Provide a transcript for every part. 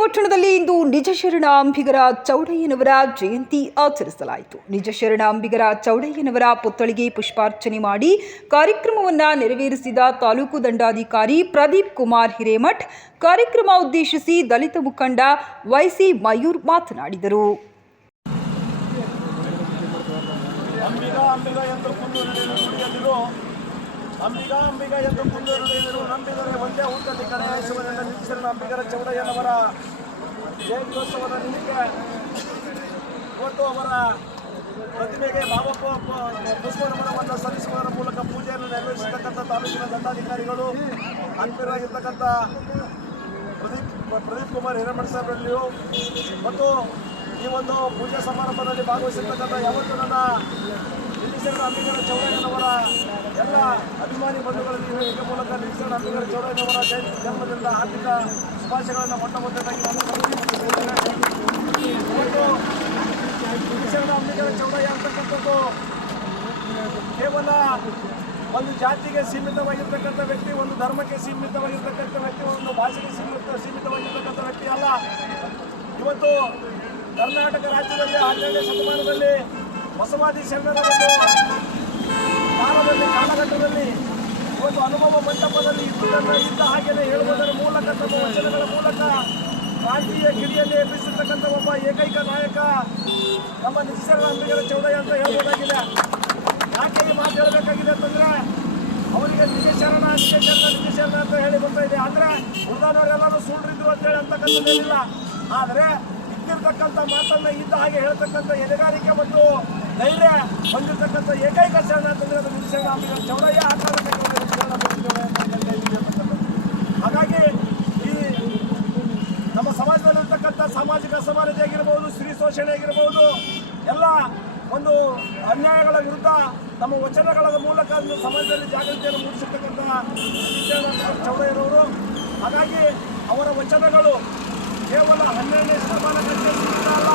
ಪಟ್ಟಣದಲ್ಲಿ ಇಂದು ನಿಜಶರಣ ಅಂಬಿಗರ ಚೌಡಯ್ಯನವರ ಜಯಂತಿ ಆಚರಿಸಲಾಯಿತು. ನಿಜಶರಣ ಅಂಬಿಗರ ಚೌಡಯ್ಯನವರ ಪುತ್ಥಳಿಗೆ ಪುಷ್ಪಾರ್ಚನೆ ಮಾಡಿ ಕಾರ್ಯಕ್ರಮವನ್ನು ನೆರವೇರಿಸಿದ ತಾಲೂಕು ದಂಡಾಧಿಕಾರಿ ಪ್ರದೀಪ್ ಕುಮಾರ್ ಹಿರೇಮಠ್ ಕಾರ್ಯಕ್ರಮ ಉದ್ದೇಶಿಸಿ ದಲಿತ ಮುಖಂಡ ವೈಸಿ ಮಯೂರ್ ಮಾತನಾಡಿದರು. ಅಂಬಿಗ ಎಂದು ಕುಂದೂರು ನಂಬಿದರೆ ಒಂದೇ ಊಟದ ಕಡೆ ಶಿವನಂದ ನಿಜಶರಣ ಅಂಬಿಗರ ಚೌಡಯ್ಯನವರ ಜಯಂತ್ಯೋತ್ಸವದ ನಿಮಿತ್ತ ಇವತ್ತು ಅವರ ಪ್ರತಿಮೆಗೆ ಪುಷ್ಪನಮನವನ್ನು ಸಲ್ಲಿಸುವುದರ ಮೂಲಕ ಪೂಜೆಯನ್ನು ನೆರವೇರಿಸತಕ್ಕಂಥ ತಾಲೂಕಿನ ದಂಡಾಧಿಕಾರಿಗಳು ಅನ್ಪರಾಗಿರ್ತಕ್ಕಂಥ ಪ್ರದೀಪ್ ಕುಮಾರ್ ಹಿರೇಮಠ್ ಸಾಹೇಬರಲ್ಲಿಯೂ ಮತ್ತು ಈ ಒಂದು ಪೂಜಾ ಸಮಾರಂಭದಲ್ಲಿ ಭಾಗವಹಿಸಿರ್ತಕ್ಕಂಥ ಯಾವತ್ತು ನನ್ನ ನಿಜಶರಣ ಅಂಬಿಗರ ಚೌಡಯ್ಯನವರ ಎಲ್ಲ ಅಭಿಮಾನಿ ಬಂಧುಗಳಲ್ಲಿ ವೇದಿಕೆ ಮೂಲಕ ನಿಜಶರಣ ಅಂಬಿಗರ ಚೌಡಯ್ಯನವರ ಜನ್ಮದಿಂದ ಆರ್ಥಿಕ ಶುಭಾಶಯಗಳನ್ನು ಮೊಟ್ಟಮೊದಲಾಗಿ ಇವತ್ತು ನಿಜಶರಣ ಅಂಬಿಗರ ಚೌಡಯ್ಯ ಅಂತಕ್ಕಂಥದ್ದು ಕೇವಲ ಒಂದು ಜಾತಿಗೆ ಸೀಮಿತವಾಗಿರ್ತಕ್ಕಂಥ ವ್ಯಕ್ತಿ, ಒಂದು ಧರ್ಮಕ್ಕೆ ಸೀಮಿತವಾಗಿರ್ತಕ್ಕಂಥ ವ್ಯಕ್ತಿ, ಒಂದು ಭಾಷೆಗೆ ಸೀಮಿತವಾಗಿರ್ತಕ್ಕಂಥ ವ್ಯಕ್ತಿ ಅಲ್ಲ. ಇವತ್ತು ಕರ್ನಾಟಕ ರಾಜ್ಯದಲ್ಲಿ 12ನೇ ಶತಮಾನದಲ್ಲಿ ಬಸವಾದಿ ಶರಣರ ಒಂದು ಕಾಲಘಟ್ಟದಲ್ಲಿ ಇವತ್ತು ಅನುಭವ ಮಂಟಪದಲ್ಲಿ ಇದ್ದ ಹಾಗೆಯೇ ಹೇಳುವುದರ ಮೂಲಕ ತಮ್ಮ ವಚನಗಳ ಮೂಲಕ ಕ್ರಾಂತಿಯ ಕಿಡಿಯಲ್ಲಿ ಎಬ್ಬಿಸಿರ್ತಕ್ಕಂಥ ಒಬ್ಬ ಏಕೈಕ ನಾಯಕ ನಮ್ಮ ನಿಜಶರಣ ಅಂಬಿಗರ ಚೌಡಯ್ಯ ಅಂತ ಹೇಳ್ಬೋದಾಗಿದೆ. ಯಾಕೆ ಈ ಮಾತು ಹೇಳಬೇಕಾಗಿದೆ ಅಂತಂದ್ರೆ ಅವರಿಗೆ ನಿಜಶರಣ ಅಂತ ಹೇಳಿ ಬರ್ತಾ ಇದೆ. ಅಂದ್ರೆ ಉಳಿದವರೆಲ್ಲರೂ ಸುಳ್ಳಿದ್ರು ಅಂತೇಳಿ ಅಂತಕ್ಕಂಥದ್ದೇನಿಲ್ಲ. ಆದರೆ ಇದ್ದಿರ್ತಕ್ಕಂಥ ಮಾತನ್ನ ಇದ್ದ ಹಾಗೆ ಹೇಳ್ತಕ್ಕಂಥ ಎದೆಗಾರಿಕೆ ಮತ್ತು ಧೈರ್ಯ ಹೊಂದಿರತಕ್ಕಂಥ ಏಕೈಕ ಶರಣ ಅಂತಂದ್ರೆ ಅದು ನಿಜಶರಣ ಅಂಬಿಗರ ಚೌಡಯ್ಯ. ಆ ಹಾಗಾಗಿ ಈ ನಮ್ಮ ಸಮಾಜದಲ್ಲಿರ್ತಕ್ಕಂಥ ಸಾಮಾಜಿಕ ಅಸಮಾನತೆ ಆಗಿರ್ಬೋದು, ಸ್ತ್ರೀ ಶೋಷಣೆ ಆಗಿರ್ಬೋದು, ಎಲ್ಲ ಒಂದು ಅನ್ಯಾಯಗಳ ವಿರುದ್ಧ ನಮ್ಮ ವಚನಗಳ ಮೂಲಕ ಸಮಾಜದಲ್ಲಿ ಜಾಗೃತಿಯನ್ನು ಮೂಡಿಸಿರ್ತಕ್ಕಂಥ ನಿಜಶರಣ ಚೌಡಯ್ಯನವರು. ಹಾಗಾಗಿ ಅವರ ವಚನಗಳು ಕೇವಲ 12ನೇ ಶತಮಾನಕ್ಕೆ ಸೀಮಿತ ಅಲ್ಲ.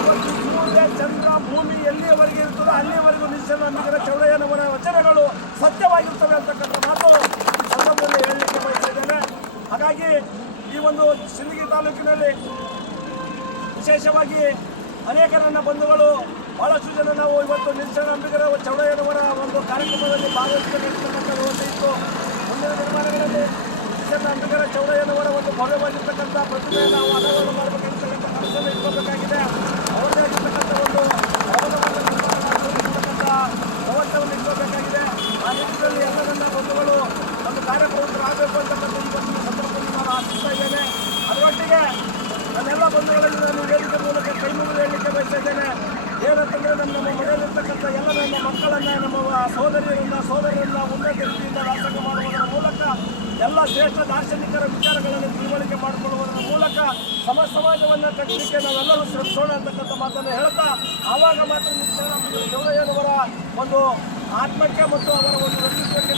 ಇವತ್ತು ಸೂರ್ಯ ಚಂದ್ರ ಭೂಮಿ ಎಲ್ಲಿಯವರೆಗೆ ಇರ್ತದೋ ಅಲ್ಲಿಯವರೆಗೂ ನಿಜಶರಣ ಅಂಬಿಗರ ಚೌಡಯ್ಯನವರ ವಚನಗಳು ಸತ್ಯವಾಗಿರ್ತವೆ ಅಂತಕ್ಕಂಥ ಮಾತು ಸಂದರ್ಭದಲ್ಲಿ ಹೇಳಲಿಕ್ಕೆ ಬಯಸಿದ್ದೇನೆ. ಹಾಗಾಗಿ ಈ ಒಂದು ಸಿಂದಗಿ ತಾಲೂಕಿನಲ್ಲಿ ವಿಶೇಷವಾಗಿ ಅನೇಕ ನನ್ನ ಬಂಧುಗಳು ಬಹಳಷ್ಟು ಜನ ನಾವು ಇವತ್ತು ನಿಜಶರಣ ಅಂಬಿಗರ ಚೌಡಯ್ಯನವರ ಒಂದು ಕಾರ್ಯಕ್ರಮದಲ್ಲಿ ಭಾಗವಹಿಸಬೇಕಿರ್ತಕ್ಕಂಥ ವ್ಯವಸ್ಥೆ ಇತ್ತು. ಮುಂದಿನ ದಿನಮಾನಗಳಲ್ಲಿ ನಿಜಶರಣ ಅಂಬಿಗರ ಚೌಡಯ್ಯನವರ ಒಂದು ಭವ್ಯವಾಗಿರ್ತಕ್ಕಂಥ ಪ್ರತಿಮೆಯನ್ನು ನಾವು ಅನಾವರಣ ಮಾಡಬೇಕಿರ್ತಕ್ಕಂಥ ಕನಸನ್ನು ಇಟ್ಕೋಬೇಕಾಗಿದೆ. ಅವರದೇ ಆಗಿರ್ತಕ್ಕಂಥ ಒಂದು ಪ್ರವಚನವನ್ನು ಇಟ್ಕೋಬೇಕಾಗಿದೆ. ಆ ನಿಟ್ಟಿನಲ್ಲಿ ಎಲ್ಲ ನನ್ನ ಬಂಧುಗಳು ನಮ್ಮ ಕಾರ್ಯಪ್ರವೃತ್ತರಾಗಬೇಕು ಅಂತಕ್ಕಂಥ ಇವತ್ತಿನ ಸಂದರ್ಭದಲ್ಲಿ ನಾನು ಆಶಿಸ್ತಾ ಇದ್ದೇನೆ. ಅದರೊಟ್ಟಿಗೆ ನನ್ನೆಲ್ಲ ಬಂಧುಗಳಲ್ಲಿ ನಾನು ವೇದಿಕೆ ಮೂಲಕ ಕೈ ಮುಗಿದು ಹೇಳಲಿಕ್ಕೆ ಬಯಸ್ತಾ ಇದ್ದೇನೆ. ಏನಂತಂದರೆ ನಮ್ಮ ಮನೆಯಲ್ಲಿರ್ತಕ್ಕಂಥ ಎಲ್ಲ ನನ್ನ ಮಕ್ಕಳನ್ನು, ನಮ್ಮ ಸೋದರಿಯರನ್ನ ಉನ್ನತ ರೀತಿಯಿಂದ ವ್ಯಾಸಂಗ ಮಾಡುವುದರ ಮೂಲಕ ಎಲ್ಲ ಶ್ರೇಷ್ಠ ದಾರ್ಶನಿಕರ ವಿಚಾರಗಳನ್ನು ತಿಳುವಳಿಕೆ ಮಾಡಿಕೊಳ್ಳುವುದರ ಮೂಲಕ ಸಮಾಜವನ್ನು ಕಟ್ಟಲಿಕ್ಕೆ ನಾವೆಲ್ಲರೂ ಶ್ರಮಿಸೋಣ ಅಂತಕ್ಕಂಥ ಮಾತನ್ನು ಹೇಳ್ತಾ, ಆವಾಗ ಮಾತ್ರ ನಿಜಶರಣ ಅಂಬಿಗರ ಚೌಡಯ್ಯನವರ ಒಂದು ಆತ್ಮಕ್ಕೆ ಮತ್ತು ಅವರ ಒಂದು ವ್ಯಕ್ತಿತ್ವಕ್ಕೆ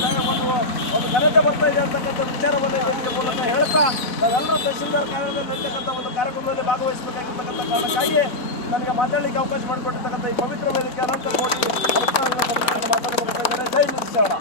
ಒಂದು ಘನತೆ ಬರ್ತಾ ಇದೆ ಅಂತಕ್ಕಂಥ ವಿಚಾರವನ್ನು ಇದರ ಮೂಲಕ ಹೇಳ್ತಾ, ನಾವೆಲ್ಲರೂ ತಹಶೀಲ್ದಾರ್ ಕಾರ್ಯಾಲಯದಲ್ಲಿ ಇರ್ತಕ್ಕಂಥ ಒಂದು ಕಾರ್ಯಕ್ರಮದಲ್ಲಿ ಭಾಗವಹಿಸಬೇಕಾಗಿರ್ತಕ್ಕಂಥ ಕಾರಣಕ್ಕಾಗಿ ನನಗೆ ಮಾತಾಡಲಿಕ್ಕೆ ಅವಕಾಶ ಮಾಡಿಕೊಟ್ಟಿರ್ತಕ್ಕಂಥ ಈ ಪವಿತ್ರ ವೇದಿಕೆ ಅನಂತ ಕೋಟಿ ಮಾತಾಡಬೇಕಾಗಿದ್ದಾರೆ. ಜೈ ನಿಜಶರಣ.